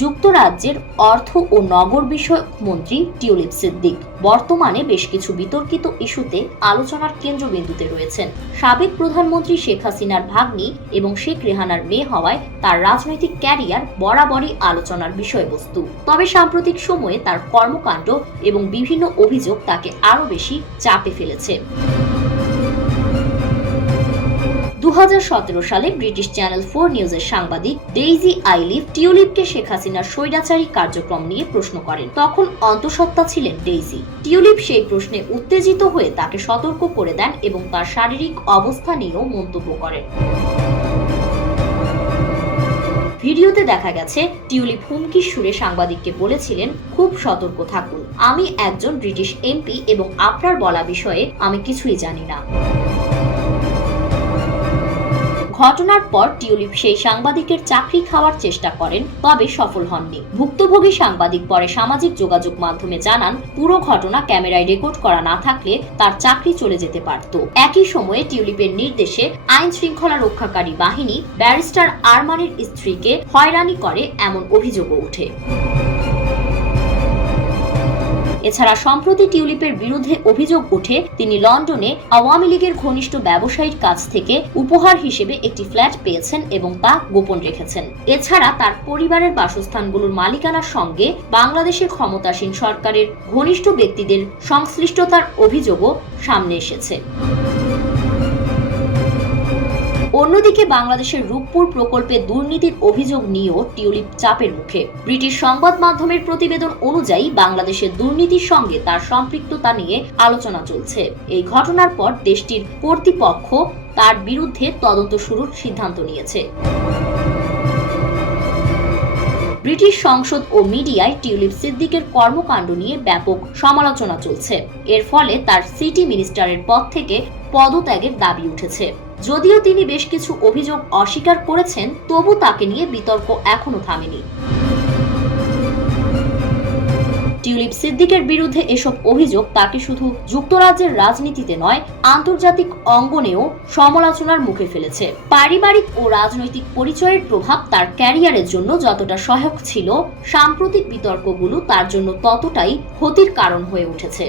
যুক্তরাজ্যের অর্থ ও নগর বিষয়ক মন্ত্রী টিউলিপ সিদ্দিক বর্তমানে বেশ কিছু বিতর্কিত ইস্যুতে আলোচনার কেন্দ্রবিন্দুতে রয়েছেন। সাবেক প্রধানমন্ত্রী শেখ হাসিনার ভাগ্নি এবং শেখ রেহানার মেয়ে হওয়ায় তার রাজনৈতিক ক্যারিয়ার বরাবরই আলোচনার বিষয়বস্তু। তবে সাম্প্রতিক সময়ে তার কর্মকাণ্ড এবং বিভিন্ন অভিযোগ তাকে আরও বেশি চাপে ফেলেছে। 2017 সালে ব্রিটিশ চ্যানেল 4 নিউজের সাংবাদিক ডেইজি আইলিভ টিউলিপকে শেখ হাসিনার স্বৈরাচারী কার্যক্রম নিয়ে প্রশ্ন করেন। তখন অন্তঃসত্ত্বা ছিলেন ডেইজি। টিউলিপ সেই প্রশ্নে উত্তেজিত হয়ে তাকে সতর্ক করে দেন এবং তার শারীরিক অবস্থা নিয়েও মন্তব্য করেন। ভিডিওতে দেখা গেছে টিউলিপ হুমকির সুরে সাংবাদিককে বলেছিলেন, খুব সতর্ক থাকুন, আমি একজন ব্রিটিশ এমপি এবং আপনার বলা বিষয়ে আমি কিছুই জানি না। ঘটনার পর টিউলিপ সেই সাংবাদিকের চাকরি খাওয়ার চেষ্টা করেন, তবে সফল হননি। ভুক্তভোগী সাংবাদিক পরে সামাজিক যোগাযোগ মাধ্যমে জানান, পুরো ঘটনা ক্যামেরায় রেকর্ড করা না থাকলে তার চাকরি চলে যেতে পারত। একই সময়ে টিউলিপের নির্দেশে আইন শৃঙ্খলা রক্ষাকারী বাহিনী ব্যারিস্টার আরমানের স্ত্রীকে হয়রানি করে এমন অভিযোগও ওঠে। এছাড়া সম্প্রতি টিউলিপের বিরুদ্ধে অভিযোগ ওঠে তিনি লন্ডনে আওয়ামী লীগের ঘনিষ্ঠ ব্যবসায়ীর কাছ থেকে উপহার হিসেবে একটি ফ্ল্যাট পেয়েছেন এবং তা গোপন রেখেছেন। এছাড়া তার পরিবারের বাসস্থানগুলোর মালিকানার সঙ্গে বাংলাদেশের ক্ষমতাসীন সরকারের ঘনিষ্ঠ ব্যক্তিদের সংশ্লিষ্টতার অভিযোগও সামনে এসেছে। অন্যদিকে বাংলাদেশের রূপপুর প্রকল্পে দুর্নীতির অভিযোগ নিয়েও টিউলিপ চাপের মুখে। ব্রিটিশ সংবাদ মাধ্যমের প্রতিবেদন অনুযায়ী বাংলাদেশের দুর্নীতির সঙ্গে তার সম্পৃক্ততা নিয়ে আলোচনা চলছে। এই ঘটনার পর দেশটির কর্তৃপক্ষ তার বিরুদ্ধে তদন্ত শুরুর সিদ্ধান্ত নিয়েছে। ব্রিটিশ সংসদ ও মিডিয়ায় টিউলিপ সিদ্দিকের কর্মকাণ্ড নিয়ে ব্যাপক সমালোচনা চলছে। এর ফলে তার সিটি মিনিস্টারের পদ থেকে পদত্যাগের দাবি উঠেছে। যদিও তিনি বেশ কিছু অভিযোগ অস্বীকার করেছেন, তবু তাকে নিয়ে বিতর্ক এখনো থামেনি। টিউলিপ সিদ্দিকের বিরুদ্ধে এসব অভিযোগ তাকে শুধু যুক্তরাজ্যের রাজনীতিতে নয়, আন্তর্জাতিক অঙ্গনেও সমালোচনার মুখে ফেলেছে। পারিবারিক ও রাজনৈতিক পরিচয়ের প্রভাব তার ক্যারিয়ারের জন্য যতটা সহায়ক ছিল, সাম্প্রতিক বিতর্কগুলো তার জন্য ততটাই ক্ষতির কারণ হয়ে উঠেছে।